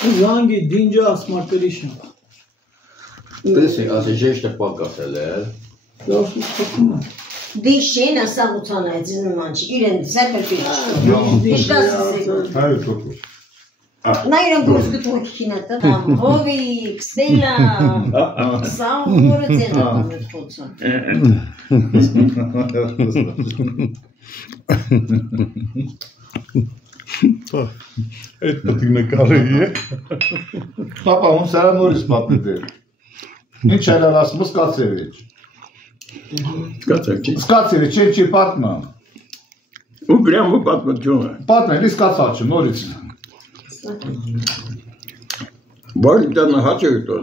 Զանգի դինջը ասմարտերի շեմ։ Տեսի, ասի ժեշտը պակասել է։ Դասուս խտում է։ Դիշին ասաղության է, ձեզ նման չի, իրեն սեպրպիչ։ Նա իրեն գործ գտու եկին է տամ, հովիկ, ստելա, սաղ որը ձեն ատամ էտ խոցը։ Այդ պտիկ նկարի է։ Պապա, հում սարա նորից պատմիտ է։ Ինչ այլան ասում, սկացեր էչ։ Սկացեր էչ, չի պատմա։ Ու գրյամ ու պատմություն է։ Պատմա, էլի սկացած չէ, նորից։ Բարի տանը հաչ է ուտոն։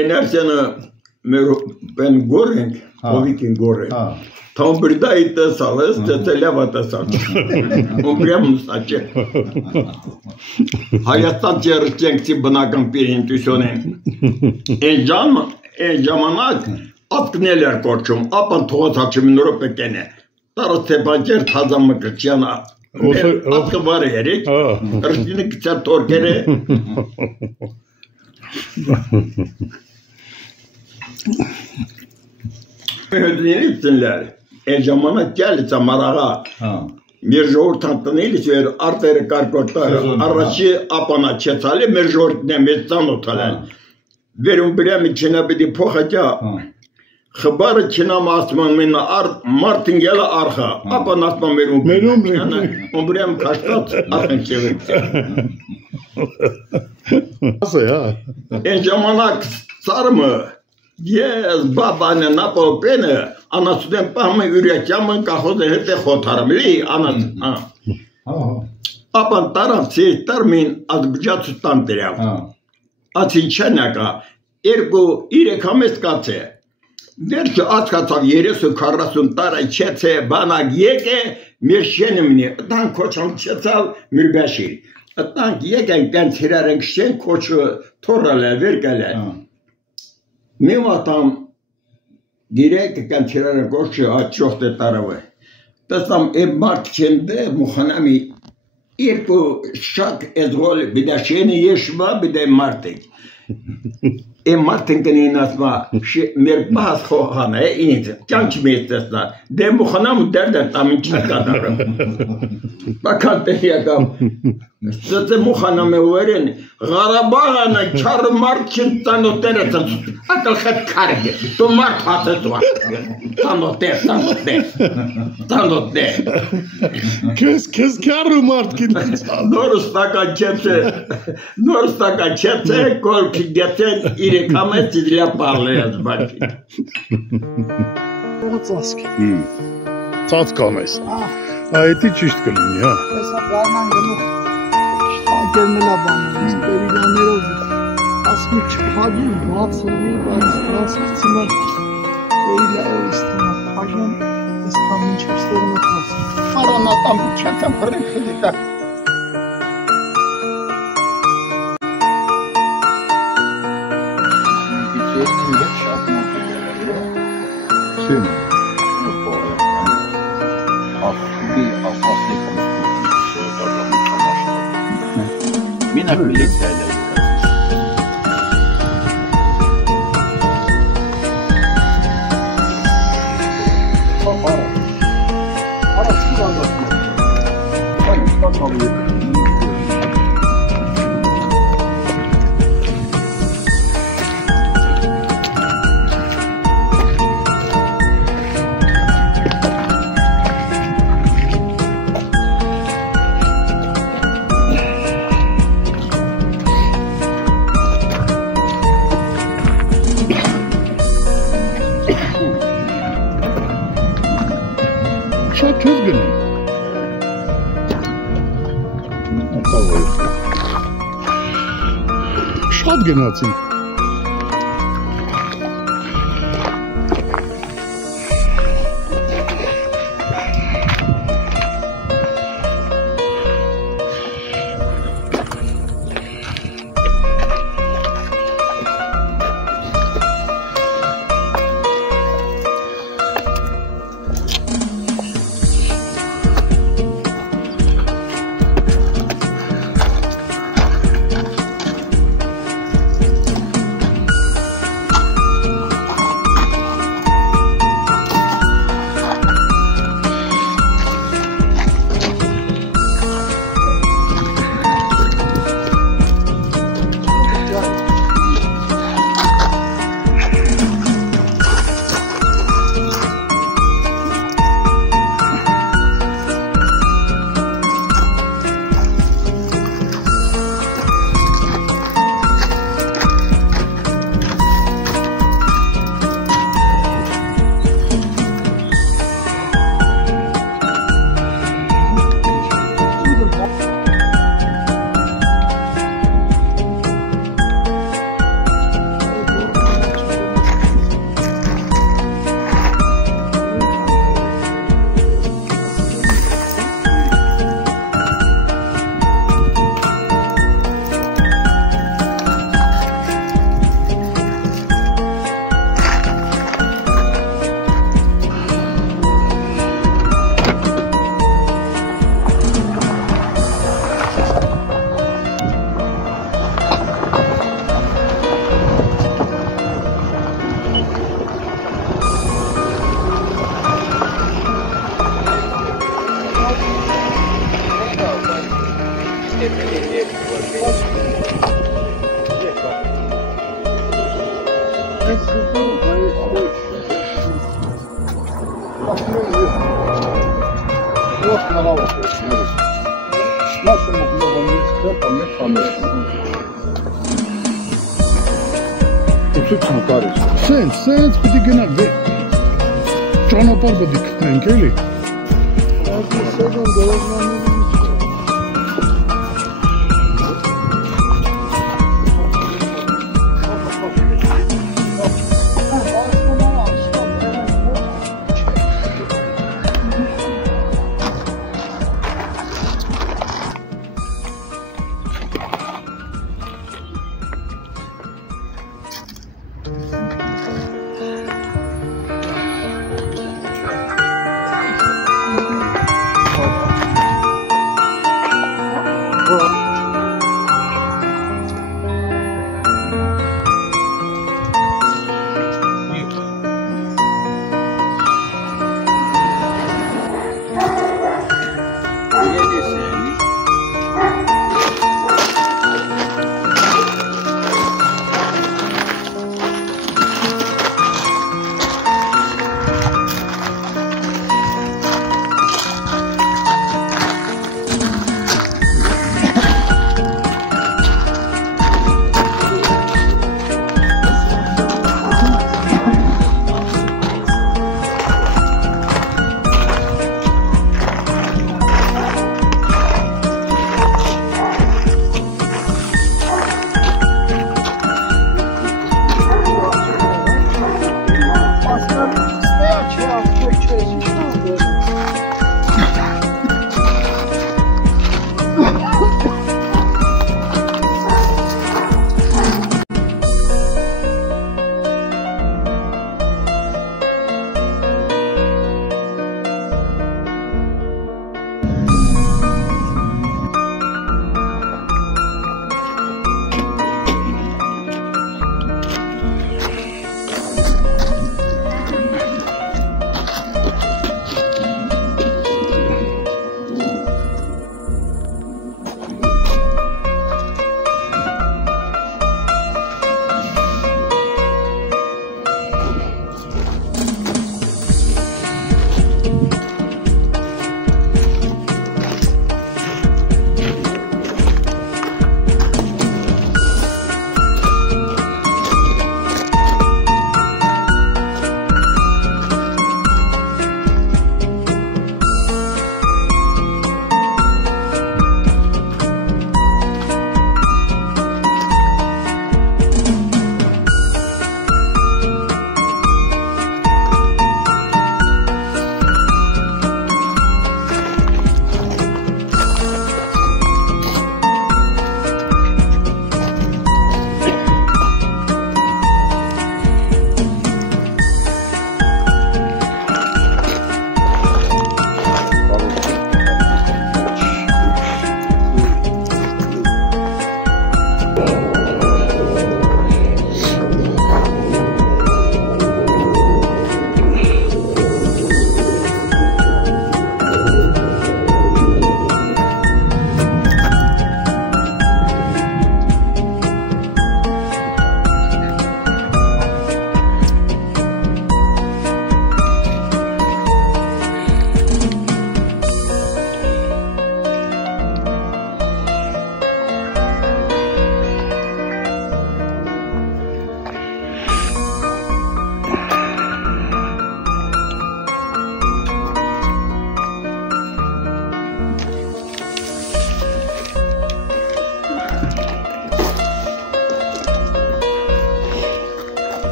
Էներսյանը մեր բեն գոր ենք, հովիկին գոր ենք։ Tam բրդայի տեսալ ես, ծեցելյավա տեսալ։ Ումրյամ նստաչ է։ Հայաստան ճերրճենքցի բնական պիրինտուսյոն են։ Են ժամանակ ատկնել էր կոչում, ապան թողոցաչում նորոպ եկեն է։ Տարը թեպանջեր թազամը կրչյան ատկը վար երիք, ռշտինը կցյա տորկեր է։ Հյդներից ծնլեր, են ժամանակ կյալից ամարաղա, մեր ժողորդան տնելից էր արտերը կարկոտար, առաջի ապանա չեցալ է, մեր ժողորդն է մեծ ծանոթ ալել, վերում բրյամի չնապետի փոխատյա, խբարը չնամ ասման մենա մարդին գելը արխա, ապան ասման մերում բրյամ կաշտած արխեն չևեք են ժամանակ ծարմը Ես բաբանը նապոպենը անասուդեն պահմը ուրյակյամը կախոզ է հետե խոթարմ լի անաց ապան տարավցի տարմին ազբջացու տան տերյավ ացին չենյակա երկու իրեք համեստ կաց է վերջը ացկացավ 30-40 տարը չեց է բանակ եկ է մեր շենիմնի տան կոչամ չեցավ միրբաշիր տանք եկ են տենց հիրար ենք շեն կոչը թորալ է վերկել է Մի մատամ դիրեք կանչերարը գոշը աչոխտ է տարավ է։ Տեսամ է մարդ չենդե մուխանամի երկու շակ էզգոլ բիդաշենի եշվա բիդե մարդիկ։ Է մարդին կնին ասմա մեր բաս խոխան է ինձ ճանչ մեծ տեսնա դե մուխանամ դերդ է տամին չկադարը։ Բական տեհիակամ Սծե մուխանամ է ուերեն Ղարաբաղանը չար մարդ չին տանոտեր է ակլ խետ կարգ է դու մարդ հացեցվա տանոտեր Քեզ կարու մարդ կին նոր ստակա չեպ է կոլքի գետեն իրեք համեց իդրյա պարլե ես բաչի Ծացկան ես Այդի ճիշտ կլինի, հա Տեսա գարման գնող ակերմելա բանում ես պերիլաներով ասմի չպագին բացրվի բացրցիմը պերիլայով իստիմա պաժան ես կամ ինչ ստորում է կասի Արանատամ չակամ հրենք հլիտա Սին Մինակ լիք դայլ է Արացքի վանդասն Այն ստակալու է Շատ չես գնում Շատ գնացինք Սենց պիտի գնանք, դե ճանապարհ պիտի գտնենք, էլի։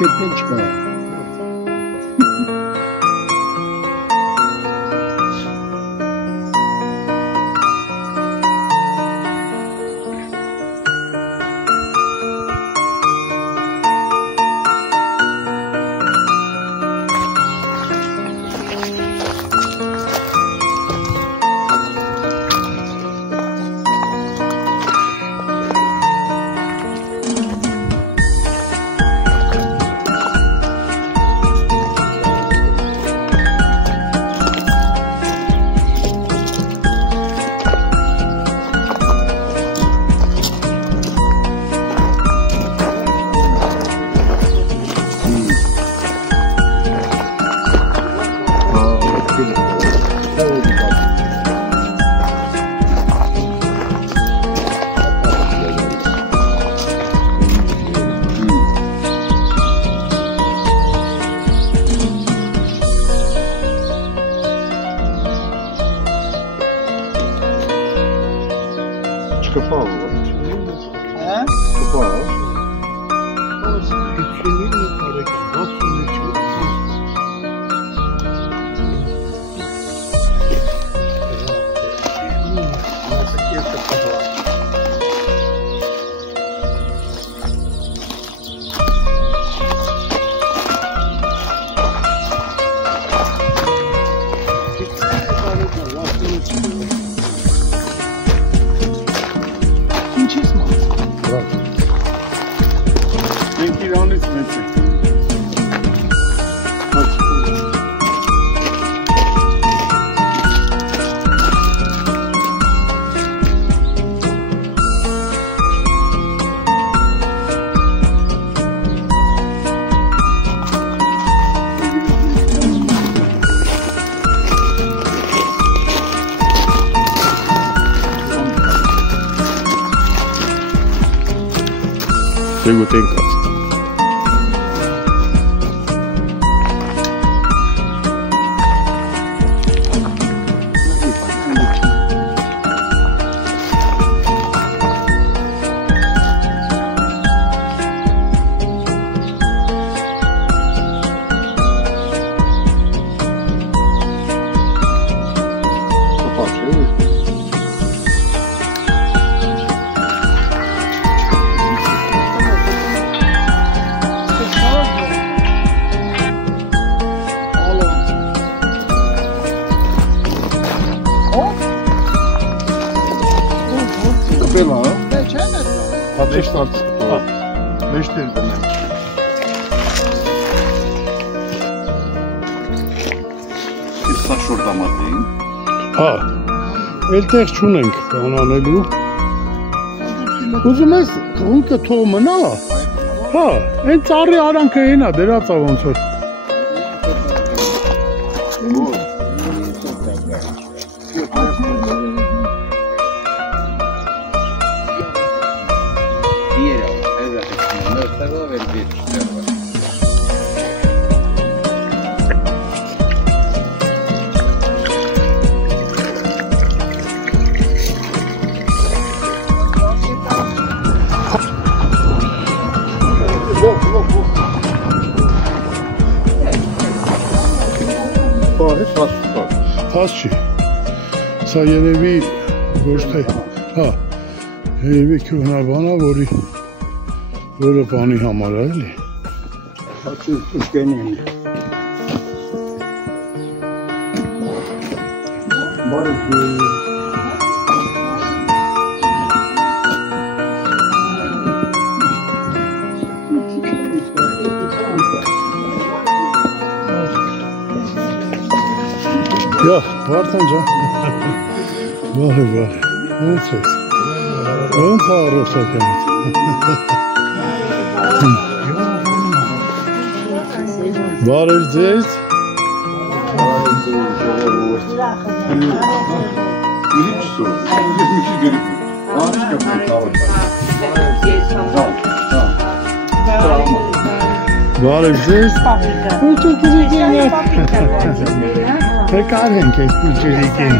շեփել չկա։ Այլտեղ չունենք բան անելու։ Ուզում ես խունկը թող մնա։ Հա, այն ծառի արանքը հենա դրածա ոնց որ։ Հաս չի, սա երևի ոչ թե, հա, երևի քյունաբան է, որը բանի համար է, էլի։ Հացի ուշկենի են։ Բարև Յա, Վարդան ջան, բարև, ոնց ես, ոնց առողջականդ, բարև ձեզ, բարև ձեզ, Pekar hem kestim çelikin.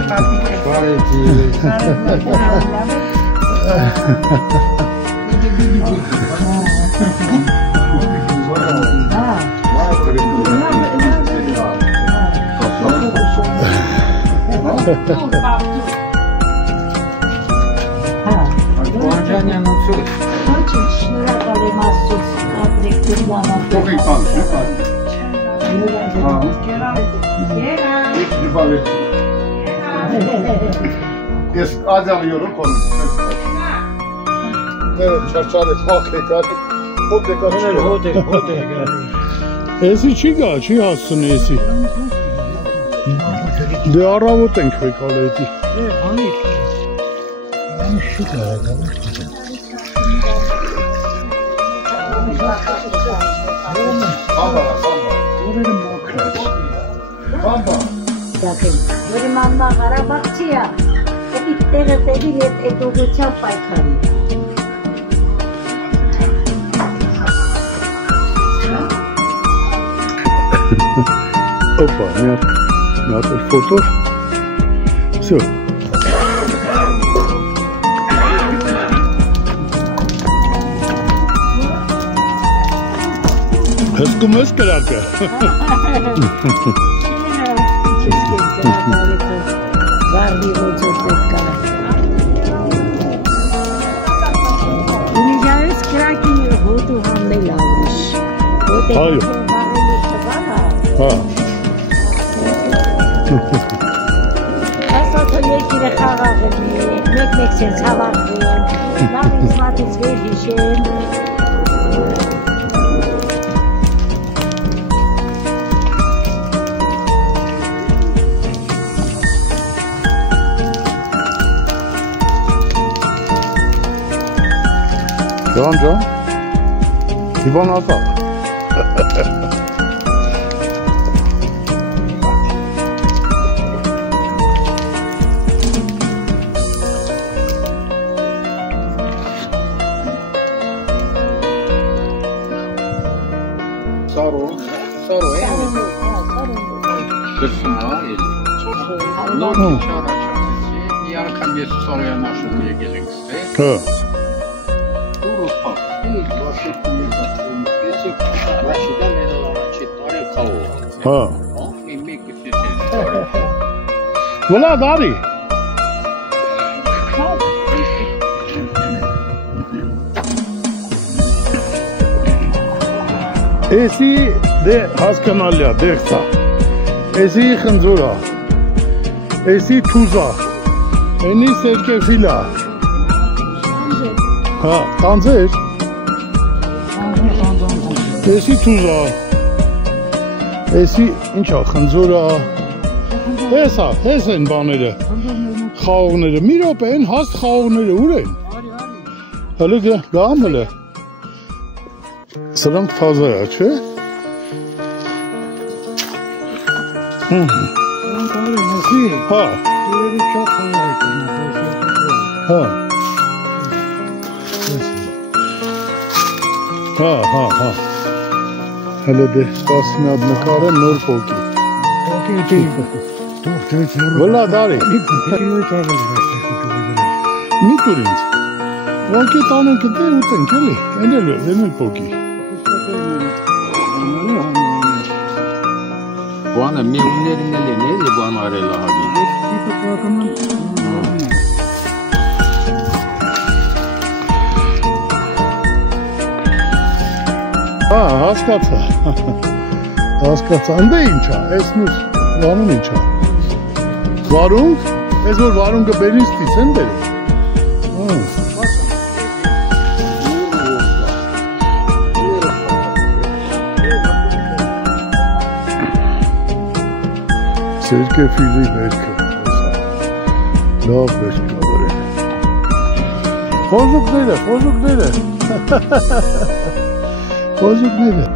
Վանջանյան ուցուր։ Ոչ, շնորհակալ եմ Աստծուց, ապրեք դժվարով։ Փոխի կան, Ես ադյալ յորում կոնում։ Չարչար է փախ եկար, հոտ եկար չկա։ Հոտ է։ Էսի չի գա, չի հասցնի էսի։ Դե առավոտ ենք վեկալ էտի։ Անիկ։ Անի շուտ է դա։ Օրերը մոքրած։ Բամբա։ Դակեմ, որի մամմա Ղարաբաղցի է, էդի տեղը տեղի հետ ուղղությամբ պայքարի։ Опа, надо фото. Все. Հսկումես կրակը։ Վարդի ոչոտ պետք է։ Ունիջայս կրակի հոտու համել ավրիշ։ Այո։ Հա։ Այսօր երկիրը խաղաղ է, մեկ-մեկ սենց հավաքվում, լավ ինձ վեր հիշեն։ Ջան, Իվան ատա։ Սարո է։ Գրսումա էլի։ Նոր չարաչացեցի, մի անգամ ես Սարոյան աշոտ եկել ենք ստե։ Հա։ Հա։ Վլա դարի։ Էսի դե հասկանալի է, դեղցա։ Էսի խնձոր է։ Էսի թուզ է։ Էնի սերկեֆիլ է։ Հա, տանձեր։ Էսի թուզ է։ Էսի ինչ է, խնձոր է։ Էս են բաները։ Խաղողները։ Մի րոպե են հաստ խաղողները ուր են։ Հələ գամ հələ։ Սրանք թազա է, չէ։ Հա։ Հա։ Հա։ Հələ դե սպասին ատ նկարեմ նոր պոկի։ Վլա դարի։ Մի տուր ինձ։ Ոնքի տանեն կտե ուտենք էլի, են էլ պոկի։ Բանը միուններն էլ են էլի բան արել ահագի։ Հա, հասկացա։ Անդե ինչ է, ես նուս վանում ինչ է։ Վարունգ, ես որ վարունգը բերին ստիս են բերին։ Սերկեֆիլի բերքը, լավ բերքը վրեն։ Խոզուկները։ Խոզուկները։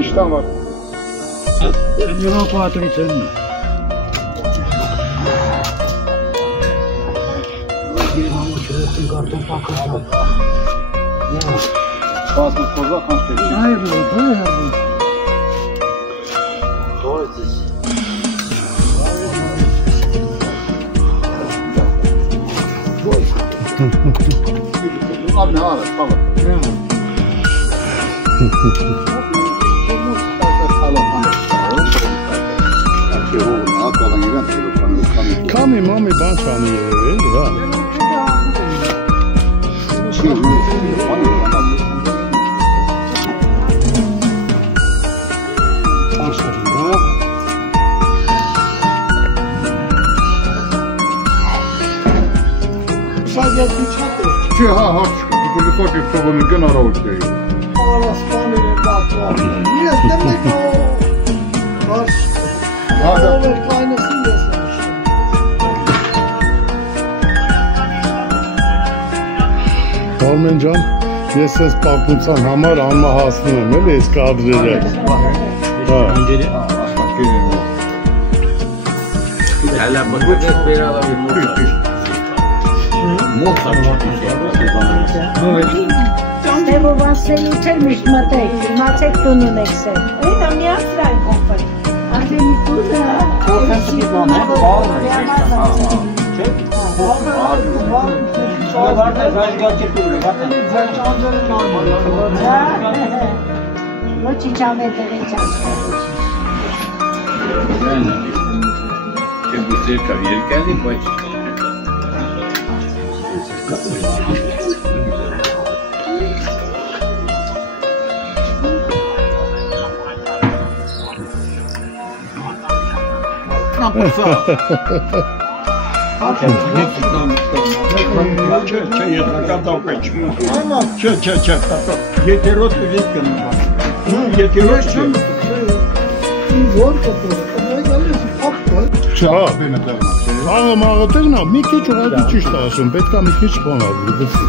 Իշտան վար։ Եվապատրիցեն։ Սպասմս կոզա խանչկեր չի։ Ալմի արը, թալը։ Կամի մամի բան չանի երևել, հա։ Չէ, հա, հարց չկա, դու լսակ եք ծովոնի գն առավոտ եի։ Արասպաները բացվան։ Ես դեմ եք հարց ով էր կայնեսին ես եմ իշտեմ։ Արմեն ջան, ես ես պապունցան համար անմահասնում եմ, էլ ես կադրերը։ Հա։ Հələ բրգոց բերալավի մոտ։ Դեվո վասելու չեր միշտ մտեք, իմացեք տուն ունեք սեր։ Այդ ամիած լայն կողպր։ Արդեն մի տունը։ Կողպենցի բան է, բաղն է։ Չէ։ Բաղն է, զաշգաչի տունը, բաղն է։ Ձերջանձերը նարմալ է։ Ոչի ճամեր դեղին ճանցկա։ Չէ բուստեր կավ երկալի, բայց Եթերոտ վիտ կնուղա Եթերոտ չեմ Որ կտորը, կնայգալիս ապտը Հա, աղը մաղը տեղնա, մի քիչ ուղղակի ճիշտ ասում, պետք է մի քիչ բան ավելի, բծի։